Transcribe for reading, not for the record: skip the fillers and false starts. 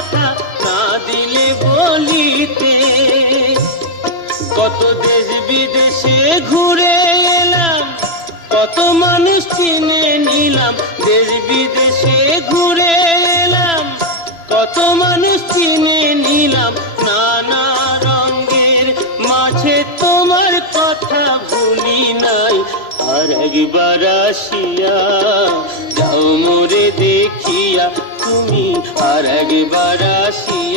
কথা না দিলে বলিতে। কত দেশ বিদেশে ঘুরে এলাম, কত মানুষ চিনে নিলাম। দেশ বিদেশে ঘুরে এলাম, কত মানুষ চিনে নিলাম। নানা রঙের মাঝে তোমার কথা ভুলি নাই। আর একবার আসিয়া যাও মোরে দেখিয়া তুমি, আর একবার আসিয়া